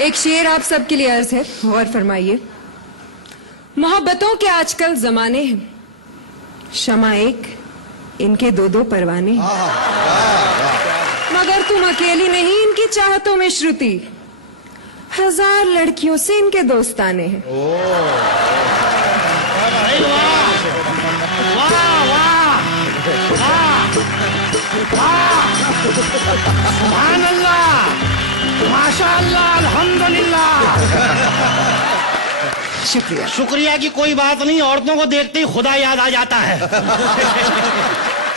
एक शेर आप सबके लिए अर्ज है, गौर फरमाइए। मोहब्बतों के आजकल जमाने हैं, शमा एक, इनके दो दो परवाने हैं। मगर तुम अकेली नहीं इनकी चाहतों में श्रुति, 1000 लड़कियों से इनके दोस्ताने हैं। सुभान अल्लाह, माशाअल्लाह, अल्हम्दुलिल्लाह। शुक्रिया। शुक्रिया की कोई बात नहीं, औरतों को देखते ही खुदा याद आ जाता है।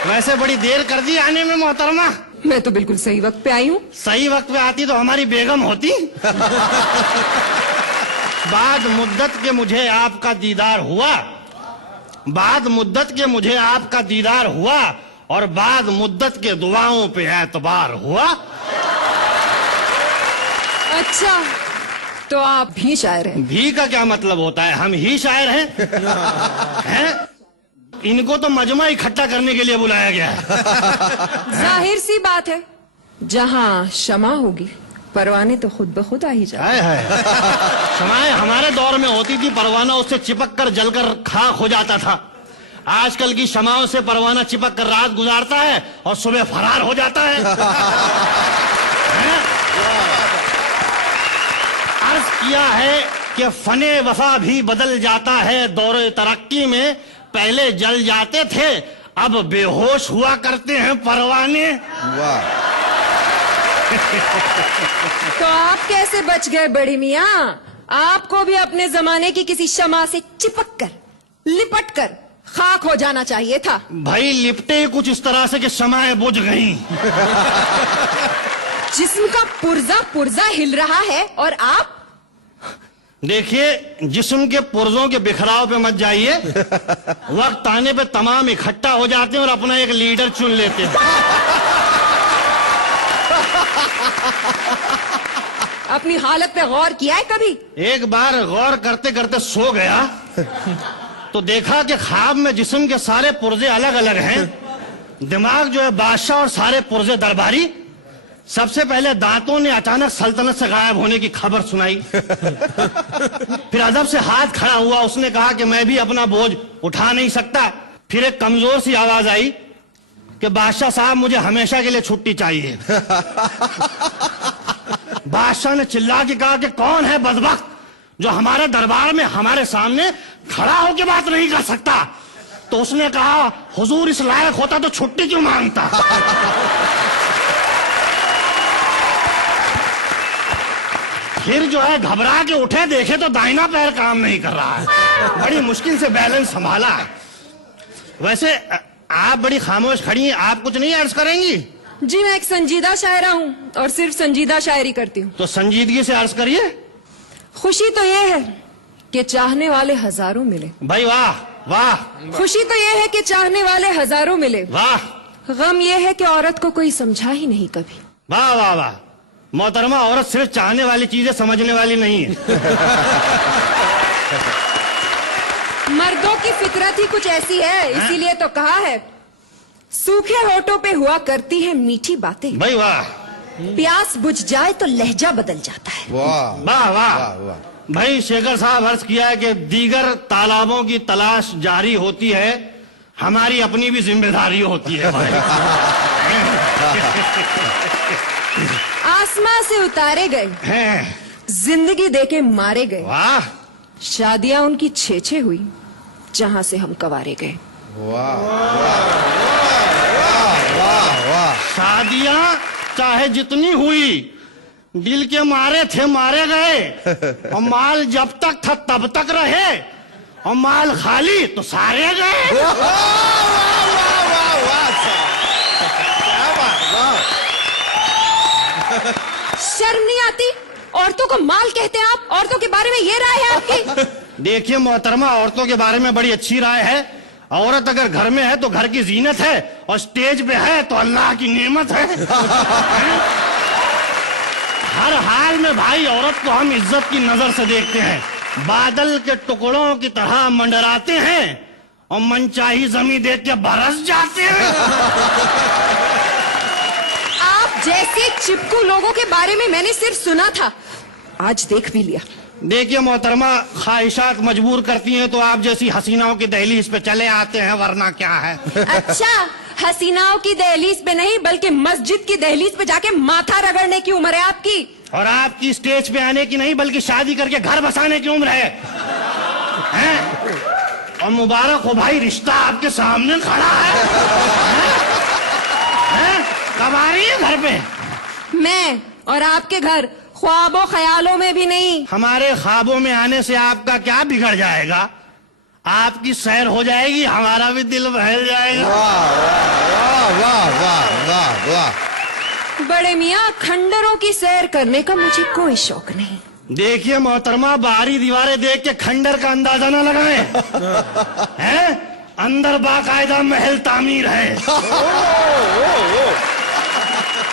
वैसे बड़ी देर कर दी आने में मोहतरमा। मैं तो बिल्कुल सही वक्त पे आई हूँ। सही वक्त पे आती तो हमारी बेगम होती। बाद मुद्दत के मुझे आपका दीदार हुआ, बाद मुद्दत के मुझे आपका दीदार हुआ, और बाद मुद्दत के दुआओं पे एतबार हुआ। अच्छा, तो आप भी शायर हैं? भी का क्या मतलब होता है? हम ही शायर हैं। हैं? इनको तो मजमा इकट्ठा करने के लिए बुलाया गया है। जाहिर सी बात है, जहाँ क्षमा होगी परवाने तो खुद ब खुद आ ही जाए। क्षमाएं हमारे दौर में होती थी, परवाना उससे चिपक कर जलकर खाक हो जाता था। आजकल की क्षमाओं से परवाना चिपक कर रात गुजारता है और सुबह फरार हो जाता है। अर्ज किया है कि फने वफा भी बदल जाता है दौरे तरक्की में, पहले जल जाते थे अब बेहोश हुआ करते हैं परवाने। वाह। तो आप कैसे बच गए बड़ी मियाँ? आपको भी अपने जमाने की किसी शमा से चिपक कर, लिपट कर खाक हो जाना चाहिए था। भाई लिपटे कुछ इस तरह से कि शमाएं बुझ गईं। जिस्म का पुर्जा पुर्जा हिल रहा है और आप? देखिए, जिस्म के पुर्जों के बिखराव पे मत जाइए। वक्त आने पे तमाम इकट्ठा हो जाते हैं और अपना एक लीडर चुन लेते हैं। अपनी हालत पे गौर किया है कभी? एक बार गौर करते करते सो गया तो देखा कि ख्वाब में जिस्म के सारे पुर्जे अलग अलग हैं। दिमाग जो है बादशाह और सारे पुर्जे दरबारी। सबसे पहले दांतों ने अचानक सल्तनत से गायब होने की खबर सुनाई। फिर अदब से हाथ खड़ा हुआ, उसने कहा कि मैं भी अपना बोझ उठा नहीं सकता। फिर एक कमजोर सी आवाज आई कि बादशाह साहब मुझे हमेशा के लिए छुट्टी चाहिए। बादशाह ने चिल्ला के कहा कि कौन है बदबख्त जो हमारे दरबार में हमारे सामने खड़ा होकर बात नहीं कर सकता? तो उसने कहा हुजूर इस लायक होता तो छुट्टी क्यों मांगता? फिर जो है घबरा के उठे, देखे तो दाहिना पैर काम नहीं कर रहा है। बड़ी मुश्किल से बैलेंस संभाला है। वैसे आप बड़ी खामोश खड़ी हैं, आप कुछ नहीं अर्ज करेंगी? जी मैं एक संजीदा शायरा हूँ और सिर्फ संजीदा शायरी करती हूँ। तो संजीदगी से अर्ज करिए। खुशी तो ये है कि चाहने वाले हजारों मिले। भाई वाह वाह। खुशी तो ये है कि चाहने वाले हजारों मिले। वाह। गम ये है कि औरत को कोई समझा ही नहीं कभी। वाह वाह वाह। मोहतरमा, औरत सिर्फ चाहने वाली चीजें समझने वाली नहीं है। मर्दों की फितरत ही कुछ ऐसी है, इसीलिए तो कहा है सूखे होठों पे हुआ करती है मीठी बातें। भाई वाह। प्यास बुझ जाए तो लहजा बदल जाता है। वाह वाह वाह। वाह। भाई शेखर साहब अर्ज किया है कि दीगर तालाबों की तलाश जारी होती है, हमारी अपनी भी जिम्मेदारी होती है। भाई आसमां से उतारे गए हैं। जिंदगी देके मारे गए। वाह। शादियां उनकी छे हुई जहां से हम कवारे गए। वाह वाह वाह। शादियां चाहे जितनी हुई, दिल के मारे थे मारे गए, और माल जब तक था तब तक रहे, और माल खाली तो सारे गए। शर्म नहीं आती? औरतों को माल कहते हैं आप? औरतों के बारे में ये राय है आपकी? देखिए मोहतरमा, औरतों के बारे में बड़ी अच्छी राय है। औरत अगर घर में है तो घर की जीनत है, और स्टेज पे है तो अल्लाह की नेमत है। हर हाल में भाई औरत को हम इज्जत की नजर से देखते हैं। बादल के टुकड़ों की तरह मंडराते हैं और मनचाही जमीन देख के बरस जाते हैं। आप जैसे चिपकू लोगों के बारे में मैंने सिर्फ सुना था, आज देख भी लिया। देखिए मोहतरमा, ख्वाहिशात मजबूर करती हैं तो आप जैसी हसीनाओं की दहलीज पे चले आते हैं, वरना क्या है। अच्छा, हसीनाओं की दहलीज पे नहीं बल्कि मस्जिद की दहलीज पे जाके माथा रगड़ने की उम्र है आपकी। और आपकी स्टेज पे आने की नहीं बल्कि शादी करके घर बसाने की उम्र है, हैं? और मुबारक हो भाई, रिश्ता आपके सामने खड़ा है, हैं? कब आ रही है घर पे? मैं और आपके घर ख्वाबों ख्यालों में भी नहीं। हमारे ख्वाबों में आने से आपका क्या बिगड़ जाएगा? आपकी सैर हो जाएगी, हमारा भी दिल बहल जाएगा। वाह वाह वाह वाह वाह। बड़े मियाँ, खंडरों की सैर करने का मुझे कोई शौक नहीं। देखिए मोहतरमा, बाहरी दीवारें देख के खंडर का अंदाजा न लगाएं, हैं? अंदर बाकायदा महल तामीर है।